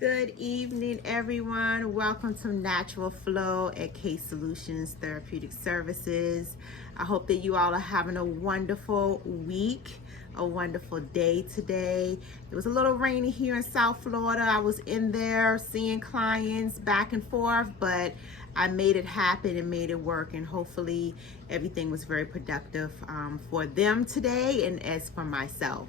Good evening, everyone. Welcome to Natural Flow at Solutions Therapeutic Services. I hope that you all are having a wonderful week, a wonderful day today. It was a little rainy here in South Florida. I was in there seeing clients back and forth, but I made it happen and made it work, and hopefully everything was very productive for them today and as for myself.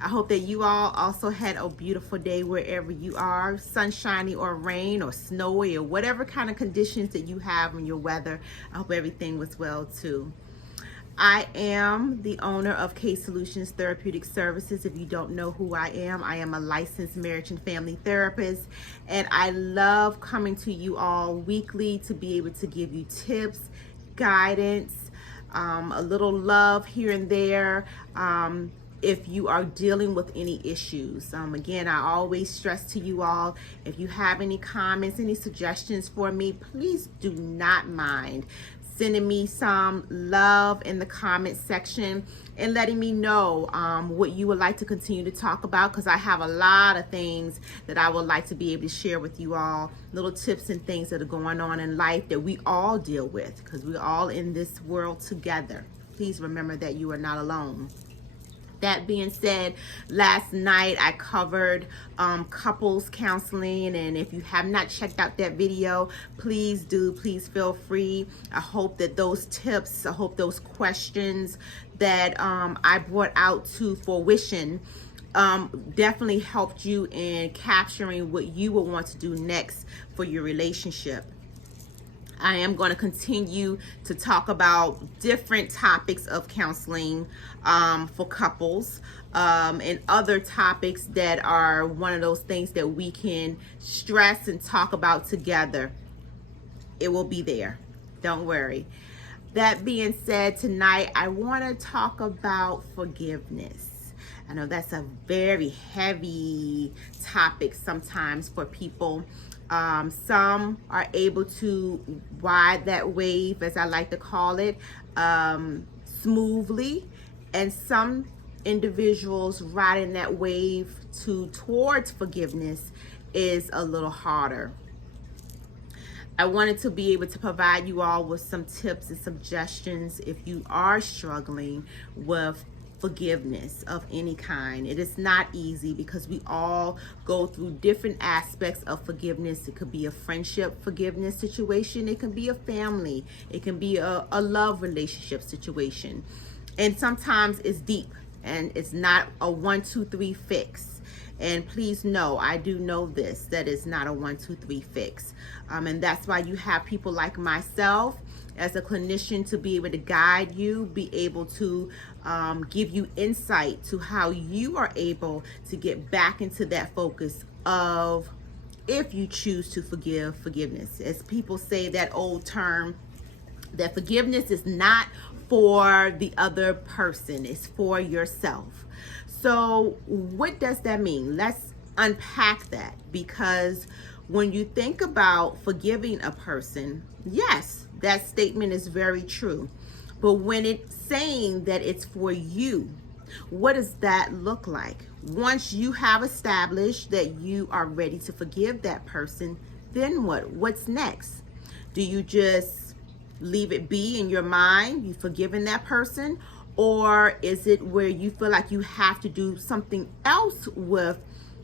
I hope that you all also had a beautiful day wherever you are, sunshiny or rain or snowy or whatever kind of conditions that you have in your weather. I hope everything was well too. I am the owner of Solutions Therapeutic Services. If you don't know who I am a licensed marriage and family therapist, and I love coming to you all weekly to be able to give you tips, guidance, a little love here and there. If you are dealing with any issues. Again, I always stress to you all, if you have any comments, any suggestions for me, please do not mind sending me some love in the comment section and letting me know what you would like to continue to talk about, because I have a lot of things that I would like to be able to share with you all, little tips and things that are going on in life that we all deal with, because we're all in this world together. Please remember that you are not alone. That being said, last night I covered couples counseling, and if you have not checked out that video, please do. Please feel free. I hope that those tips, I hope those questions that I brought out to fruition definitely helped you in capturing what you will want to do next for your relationship. I am going to continue to talk about different topics of counseling for couples and other topics that are one of those things that we can stress and talk about together. It will be there. Don't worry. That being said, tonight I want to talk about forgiveness. I know that's a very heavy topic sometimes for people. Some are able to ride that wave, as I like to call it, smoothly, and some individuals riding that wave towards forgiveness is a little harder. I wanted to be able to provide you all with some tips and suggestions if you are struggling with forgiveness of any kind. It is not easy because we all go through different aspects of forgiveness. It could be a friendship forgiveness situation. It can be a family. It can be a love relationship situation. And sometimes it's deep and it's not a 1, 2, 3 fix. And please know, I do know this, that it's not a 1, 2, 3 fix. And that's why you have people like myself as a clinician to be able to guide you, be able to give you insight to how you are able to get back into that focus of, if you choose to forgiveness. As people say, that old term, that forgiveness is not for the other person, it's for yourself. So what does that mean? Let's unpack that, because when you think about forgiving a person, yes, that statement is very true. But when it's saying that it's for you, what does that look like? Once you have established that you are ready to forgive that person, then what? What's next? Do you just leave it be in your mind, you've forgiven that person? Or is it where you feel like you have to do something else with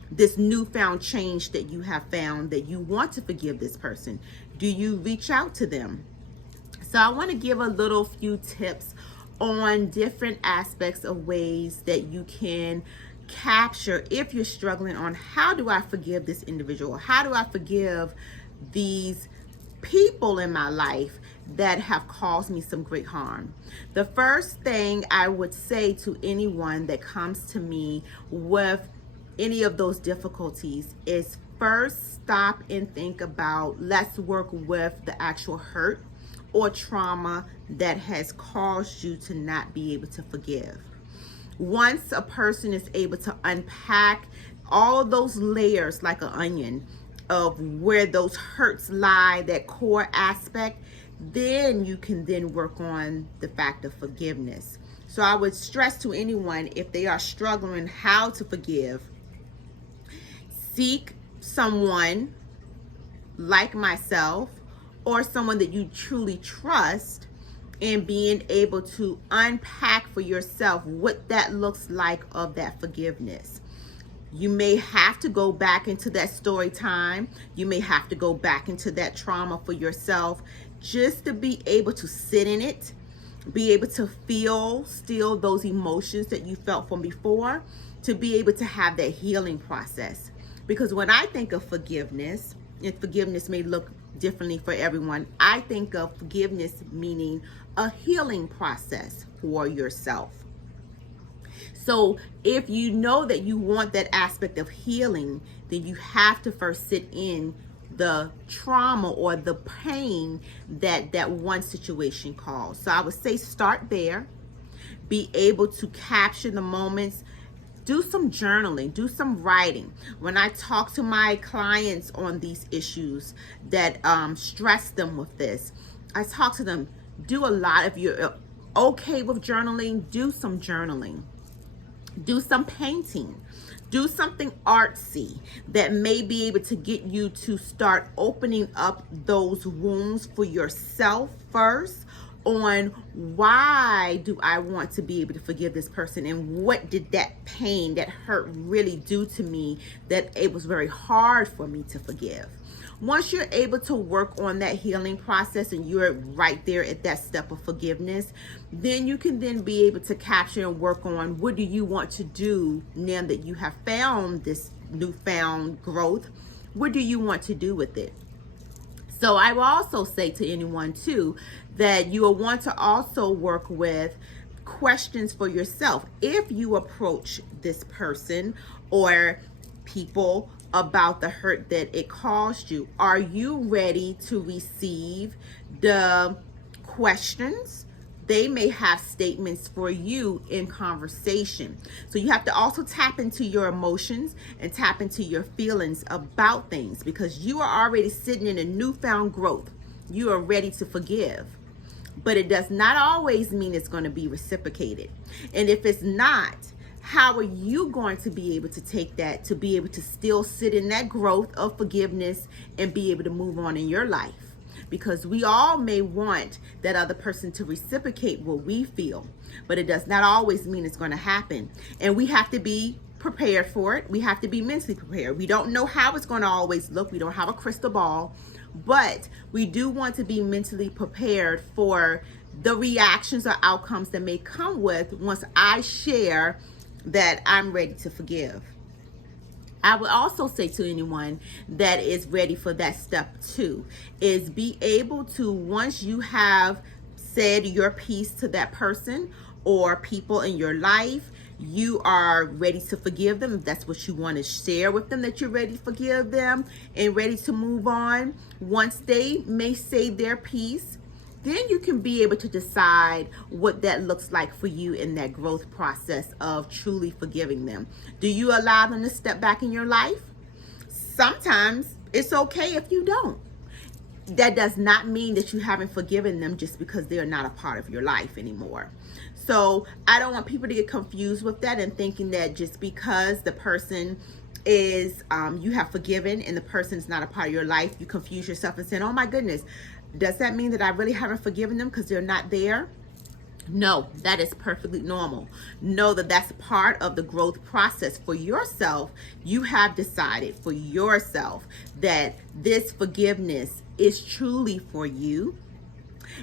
this newfound change that you have found, that you want to forgive this person? Do you reach out to them? So I want to give a few tips on different aspects of ways that you can capture, if you're struggling, on how do I forgive this individual? How do I forgive these people in my life that have caused me some great harm? The first thing I would say to anyone that comes to me with any of those difficulties is, first, stop and think about, let's work with the actual hurt or trauma that has caused you to not be able to forgive. Once a person is able to unpack all of those layers like an onion of where those hurts lie, that core aspect, then you can then work on the fact of forgiveness. So I would stress to anyone, if they are struggling how to forgive, seek someone like myself or someone that you truly trust, and being able to unpack for yourself what that looks like of that forgiveness. You may have to go back into that story time. You may have to go back into that trauma for yourself just to be able to sit in it, be able to feel still those emotions that you felt from before, to be able to have that healing process. Because when I think of forgiveness, and forgiveness may look differently for everyone, I think of forgiveness meaning a healing process for yourself. So if you know that you want that aspect of healing, then you have to first sit in the trauma or the pain that one situation caused. So I would say start there, be able to capture the moments. Do some journaling, do some writing. When I talk to my clients on these issues that stress them with this, I talk to them, do a lot of your, okay with journaling, do some journaling. Do some painting. Do something artsy that may be able to get you to start opening up those wounds for yourself first, on why do I want to be able to forgive this person, and what did that pain, that hurt really do to me that it was very hard for me to forgive. Once you're able to work on that healing process and you're right there at that step of forgiveness, then you can then be able to capture and work on what do you want to do now that you have found this newfound growth. What do you want to do with it? So I will also say to anyone too that you will want to also work with questions for yourself. If you approach this person or people about the hurt that it caused you, are you ready to receive the questions? They may have statements for you in conversation. So you have to also tap into your emotions and tap into your feelings about things, because you are already sitting in a newfound growth. You are ready to forgive. But it does not always mean it's going to be reciprocated. And if it's not, how are you going to be able to take that to be able to still sit in that growth of forgiveness and be able to move on in your life? Because we all may want that other person to reciprocate what we feel, but it does not always mean it's going to happen. And we have to be prepared for it. We have to be mentally prepared. We don't know how it's going to always look. We don't have a crystal ball, but we do want to be mentally prepared for the reactions or outcomes that may come with once I share that I'm ready to forgive. I would also say to anyone that is ready for that step 2 is be able to, once you have said your piece to that person or people in your life, you are ready to forgive them. If that's what you want to share with them, that you're ready to forgive them and ready to move on. Once they may say their piece, then you can be able to decide what that looks like for you in that growth process of truly forgiving them. Do you allow them to step back in your life? Sometimes it's okay if you don't. That does not mean that you haven't forgiven them just because they're not a part of your life anymore. So I don't want people to get confused with that and thinking that just because the person is, you have forgiven and the person is not a part of your life, you confuse yourself and saying, oh my goodness, does that mean that I really haven't forgiven them because they're not there? No, that is perfectly normal. Know that that's part of the growth process for yourself. You have decided for yourself that this forgiveness is truly for you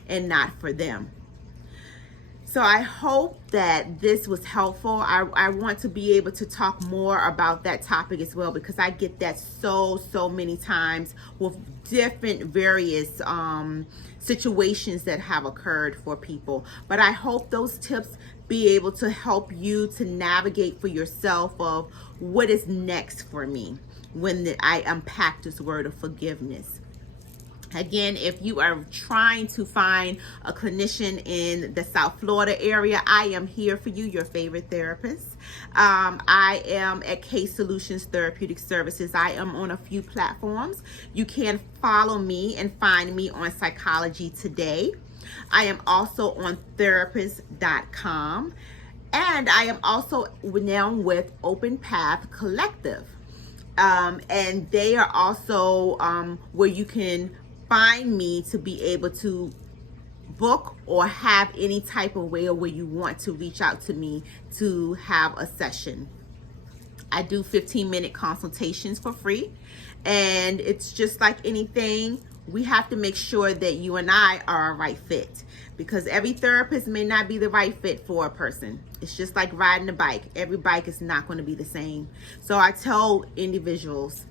and not for them. So I hope that this was helpful. I want to be able to talk more about that topic as well, because I get that so many times with different various situations that have occurred for people. But I hope those tips be able to help you to navigate for yourself of what is next for me when I unpack this word of forgiveness. Again, if you are trying to find a clinician in the South Florida area, I am here for you, your favorite therapist. I am at Solutions Therapeutic Services. I am on a few platforms. You can follow me and find me on Psychology Today. I am also on therapist.com. And I am also now with Open Path Collective. And they are also where you can find me to be able to book or have any type of way where you want to reach out to me to have a session. I do 15-minute consultations for free, and it's just like anything. We have to make sure that you and I are a right fit, because every therapist may not be the right fit for a person. It's just like riding a bike. Every bike is not going to be the same. So I tell individuals,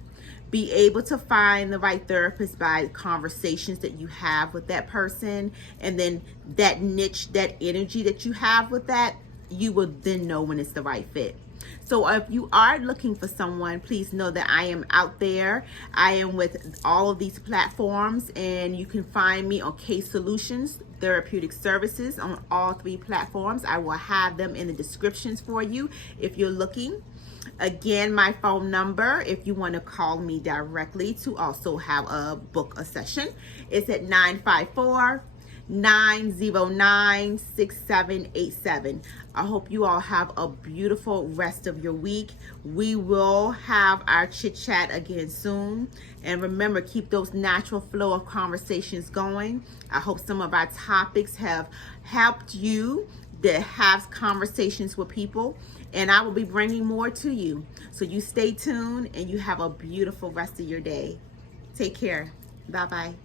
be able to find the right therapist by conversations that you have with that person, and then that niche, that energy that you have with that, you will then know when it's the right fit. So if you are looking for someone, please know that I am out there. I am with all of these platforms, and you can find me on Solutions Therapeutic Services on all 3 platforms. I will have them in the descriptions for you if you're looking. Again, my phone number, if you want to call me directly to also have a book a session, it's at 954-909-6787. I hope you all have a beautiful rest of your week. We will have our chit chat again soon. And remember, keep those natural flow of conversations going. I hope some of our topics have helped you that have conversations with people, and I will be bringing more to you. So you stay tuned, and you have a beautiful rest of your day. Take care. Bye-bye.